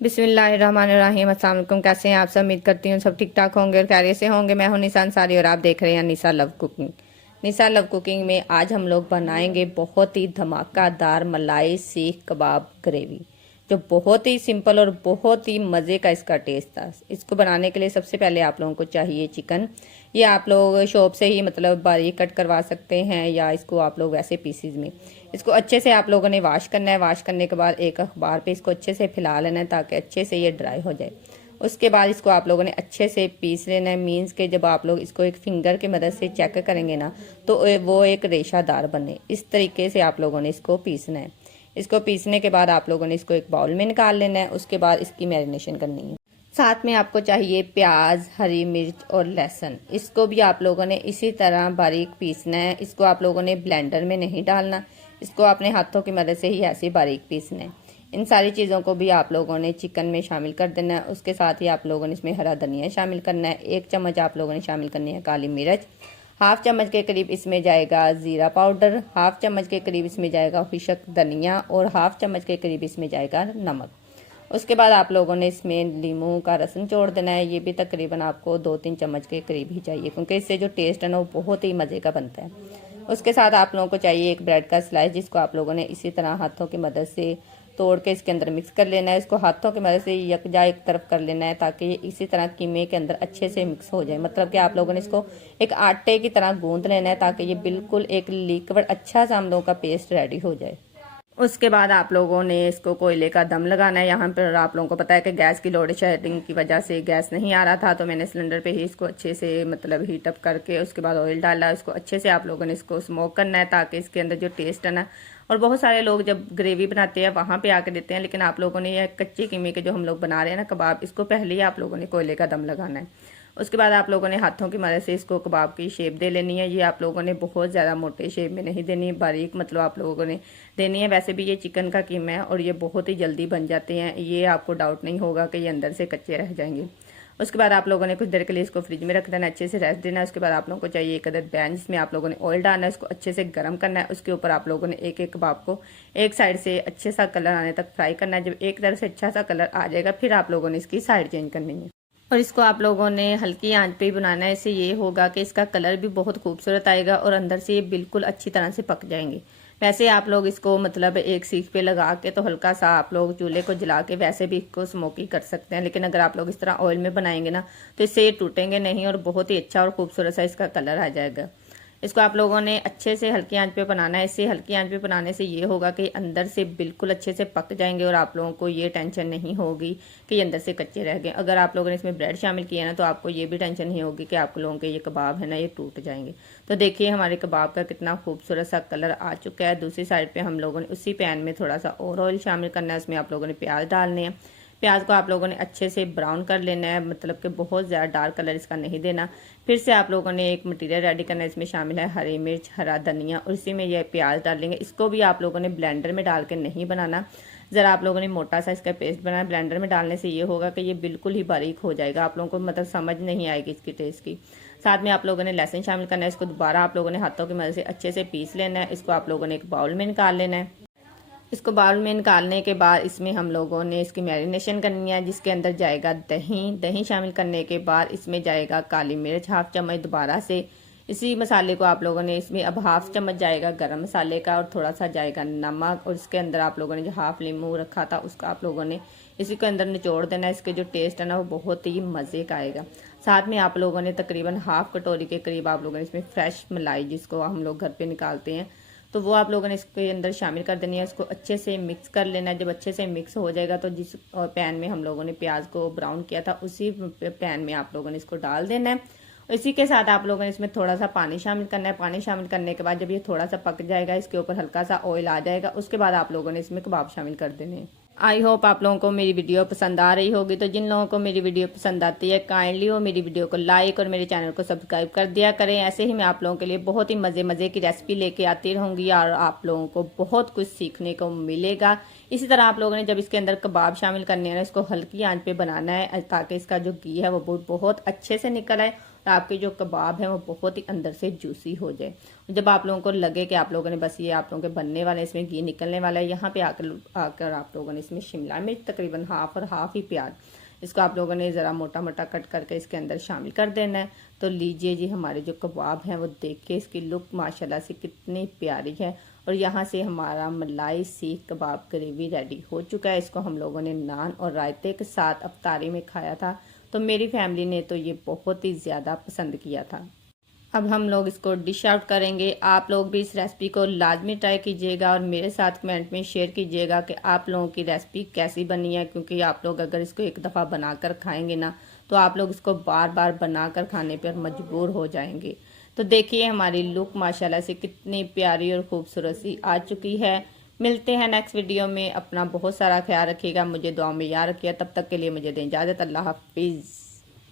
बिस्मिल्लाहिर्रहमानिर्रहीम। अस्सलाम वालेकुम। कैसे हैं आप सब? उम्मीद करती हूँ सब ठीक ठाक होंगे और खैरियत से होंगे। मैं हूँ निसा अंसारी और आप देख रहे हैं निसा लव कुकिंग। निसा लव कुकिंग में आज हम लोग बनाएंगे बहुत ही धमाकेदार मलाई सीख कबाब ग्रेवी, जो बहुत ही सिंपल और बहुत ही मज़े का इसका टेस्ट था। इसको बनाने के लिए सबसे पहले आप लोगों को चाहिए चिकन। ये आप लोग शॉप से ही मतलब बारीक कट करवा सकते हैं या इसको आप लोग वैसे पीसीज में। इसको अच्छे से आप लोगों ने वॉश करना है। वॉश करने के बाद एक अखबार पे इसको अच्छे से फैला लेना है ताकि अच्छे से ये ड्राई हो जाए। उसके बाद इसको आप लोगों ने अच्छे से पीस लेना है। मीन्स के जब आप लोग इसको एक फिंगर की मदद से चेक करेंगे ना तो वो एक रेशादार बने, इस तरीके से आप लोगों ने इसको पीसना है। इसको पीसने के बाद आप लोगों ने इसको एक बाउल में निकाल लेना है। उसके बाद इसकी मैरिनेशन करनी है। साथ में आपको चाहिए प्याज, हरी मिर्च और लहसुन। इसको भी आप लोगों ने इसी तरह बारीक पीसना है। इसको आप लोगों ने ब्लेंडर में नहीं डालना, इसको अपने हाथों की मदद से ही ऐसे बारीक पीसना है। इन सारी चीज़ों को भी आप लोगों ने चिकन में शामिल कर देना है। उसके साथ ही आप लोगों ने इसमें हरा धनिया शामिल करना है। 1 चम्मच आप लोगों ने शामिल करनी है काली मिर्च। हाफ चम्मच के करीब इसमें जाएगा ज़ीरा पाउडर। हाफ चम्मच के करीब इसमें जाएगा खुशक धनिया और हाफ चम्मच के करीब इसमें जाएगा नमक। उसके बाद आप लोगों ने इसमें नींबू का रस निचोड़ देना है। ये भी तकरीबन आपको 2-3 चम्मच के करीब ही चाहिए, क्योंकि इससे जो टेस्ट है ना वो बहुत ही मज़े का बनता है। उसके साथ आप लोगों को चाहिए एक ब्रेड का स्लाइस, जिसको आप लोगों ने इसी तरह हाथों की मदद से तोड़ के इसके अंदर मिक्स कर लेना है। इसको हाथों की मदद से यकजा एक तरफ कर लेना है ताकि ये इसी तरह कीमे के अंदर अच्छे से मिक्स हो जाए। मतलब कि आप लोगों ने इसको एक आटे की तरह गूंद लेना है ताकि ये बिल्कुल एक लिक्विड अच्छा सा हम लोगों का पेस्ट रेडी हो जाए। उसके बाद आप लोगों ने इसको कोयले का दम लगाना है। यहाँ पर आप लोगों को पता है कि गैस की लोड शेडिंग की वजह से गैस नहीं आ रहा था, तो मैंने सिलेंडर पे ही इसको अच्छे से मतलब हीट अप करके उसके बाद ऑयल डाला। उसको अच्छे से आप लोगों ने इसको स्मोक करना है ताकि इसके अंदर जो टेस्ट है ना, और बहुत सारे लोग जब ग्रेवी बनाते हैं वहाँ पे आके देते हैं, लेकिन आप लोगों ने यह कच्चे कीमे के जो हम लोग बना रहे हैं ना कबाब, इसको पहले ही आप लोगों ने कोयले का दम लगाना है। उसके बाद आप लोगों ने हाथों की मदद से इसको कबाब की शेप दे लेनी है। ये आप लोगों ने बहुत ज़्यादा मोटे शेप में नहीं देनी, बारीक मतलब आप लोगों ने देनी है। वैसे भी ये चिकन का कीमा है और ये बहुत ही जल्दी बन जाते हैं, ये आपको डाउट नहीं होगा कि ये अंदर से कच्चे रह जाएंगे। उसके बाद आप लोगों ने कुछ देर के लिए इसको फ्रिज में रख देना, अच्छे से रेस्ट देना है। उसके बाद आप लोगों को चाहिए एक अदद पैन, जिसमें आप लोगों ने ऑयल डालना है। इसको अच्छे से गर्म करना है। उसके ऊपर आप लोगों ने एक एक कबाब को एक साइड से अच्छे सा कलर आने तक फ्राई करना है। जब एक तरफ से अच्छा सा कलर आ जाएगा फिर आप लोगों ने इसकी साइड चेंज करनी है और इसको आप लोगों ने हल्की आंच पे ही बनाना है। इससे ये होगा कि इसका कलर भी बहुत खूबसूरत आएगा और अंदर से ये बिल्कुल अच्छी तरह से पक जाएंगे। वैसे आप लोग इसको मतलब एक सीख पे लगा के तो हल्का सा आप लोग चूल्हे को जला के वैसे भी इसको स्मोकी कर सकते हैं, लेकिन अगर आप लोग इस तरह ऑयल में बनाएंगे ना तो इससे ये टूटेंगे नहीं और बहुत ही अच्छा और खूबसूरत सा इसका कलर आ जाएगा। इसको आप लोगों ने अच्छे से हल्की आंच पे बनाना है। इससे हल्की आंच पे बनाने से ये होगा कि अंदर से बिल्कुल अच्छे से पक जाएंगे और आप लोगों को ये टेंशन नहीं होगी कि ये अंदर से कच्चे रह गए। अगर आप लोगों ने इसमें ब्रेड शामिल किया ना तो आपको ये भी टेंशन नहीं होगी कि आप लोगों के ये कबाब है ना ये टूट जाएंगे। तो देखिए हमारे कबाब का कितना खूबसूरत सा कलर आ चुका है। दूसरी साइड पर हम लोगों ने उसी पैन में थोड़ा सा और ऑयल शामिल करना है। उसमें आप लोगों ने प्याज डालने हैं। प्याज को आप लोगों ने अच्छे से ब्राउन कर लेना है, मतलब कि बहुत ज़्यादा डार्क कलर इसका नहीं देना। फिर से आप लोगों ने एक मटेरियल रेडी करना है। इसमें शामिल है हरी मिर्च, हरा धनिया और इसी में यह प्याज डालेंगे। इसको भी आप लोगों ने ब्लेंडर में डाल के नहीं बनाना, ज़रा आप लोगों ने मोटा सा इसका पेस्ट बनाना। ब्लेंडर में डालने से ये होगा कि ये बिल्कुल ही बारीक हो जाएगा, आप लोगों को मतलब समझ नहीं आएगी इसकी टेस्ट की। साथ में आप लोगों ने लहसुन शामिल करना है। इसको दोबारा आप लोगों ने हाथों की मदद से अच्छे से पीस लेना है। इसको आप लोगों ने एक बाउल में निकाल लेना है। इसको बाउल में निकालने के बाद इसमें हम लोगों ने इसकी मैरिनेशन करनी है, जिसके अंदर जाएगा दही। दही शामिल करने के बाद इसमें जाएगा काली मिर्च हाफ चम्मच दोबारा से। इसी मसाले को आप लोगों ने इसमें अब हाफ चम्मच जाएगा गरम मसाले का और थोड़ा सा जाएगा नमक, और इसके अंदर आप लोगों ने जो हाफ नींबू रखा था उसका आप लोगों ने इसी के अंदर निचोड़ देना है। इसके जो टेस्ट है ना वो बहुत ही मज़े का आएगा। साथ में आप लोगों ने तकरीबन हाफ कटोरी के करीब आप लोगों ने इसमें फ्रेश मलाई, जिसको हम लोग घर पे निकालते हैं, तो वो आप लोगों ने इसके अंदर शामिल कर देनी है। उसको अच्छे से मिक्स कर लेना है। जब अच्छे से मिक्स हो जाएगा तो जिस पैन में हम लोगों ने प्याज को ब्राउन किया था उसी पैन में आप लोगों ने इसको डाल देना है। इसी के साथ आप लोगों ने इसमें थोड़ा सा पानी शामिल करना है। पानी शामिल करने के बाद जब ये थोड़ा सा पक जाएगा, इसके ऊपर हल्का सा ऑयल आ जाएगा, उसके बाद आप लोगों ने इसमें कबाब शामिल कर देने हैं। आई होप आप लोगों को मेरी वीडियो पसंद आ रही होगी। तो जिन लोगों को मेरी वीडियो पसंद आती है काइंडली वो मेरी वीडियो को लाइक और मेरे चैनल को सब्सक्राइब कर दिया करें। ऐसे ही मैं आप लोगों के लिए बहुत ही मज़े की रेसिपी लेके आती रहूँगी और आप लोगों को बहुत कुछ सीखने को मिलेगा। इसी तरह आप लोगों ने जब इसके अंदर कबाब शामिल करने हैं ना, इसको हल्की आंच पे बनाना है ताकि इसका जो घी है वो बहुत अच्छे से निकल आए और आपके जो कबाब हैं वो बहुत ही अंदर से जूसी हो जाए। जब आप लोगों को लगे कि आप लोगों ने बस ये आप लोगों के बनने वाले, इसमें घी निकलने वाला है, यहाँ पे आकर आप लोगों ने इसमें शिमला मिर्च तकरीबन हाफ और हाफ ही प्याज, इसको आप लोगों ने ज़रा मोटा मोटा कट करके इसके अंदर शामिल कर देना है। तो लीजिए जी, हमारे जो कबाब हैं वो देख के इसकी लुक माशाल्लाह से कितनी प्यारी है। और यहाँ से हमारा मलाई सीख कबाब ग्रेवी रेडी हो चुका है। इसको हम लोगों ने नान और रायते के साथ अफ्तारी में खाया था, तो मेरी फैमिली ने तो ये बहुत ही ज़्यादा पसंद किया था। अब हम लोग इसको डिश आउट करेंगे। आप लोग भी इस रेसिपी को लाजमी ट्राई कीजिएगा और मेरे साथ कमेंट में शेयर कीजिएगा कि आप लोगों की रेसिपी कैसी बनी है, क्योंकि आप लोग अगर इसको एक दफ़ा बनाकर खाएंगे ना तो आप लोग इसको बार बार बनाकर खाने पर मजबूर हो जाएंगे। तो देखिए हमारी लुक माशाल्लाह से कितनी प्यारी और खूबसूरत सी आ चुकी है। मिलते हैं नेक्स्ट वीडियो में। अपना बहुत सारा ख्याल रखिएगा, मुझे दुआ में याद रखिएगा। तब तक के लिए मुझे दें इजाज़त। अल्लाह हाफिज़।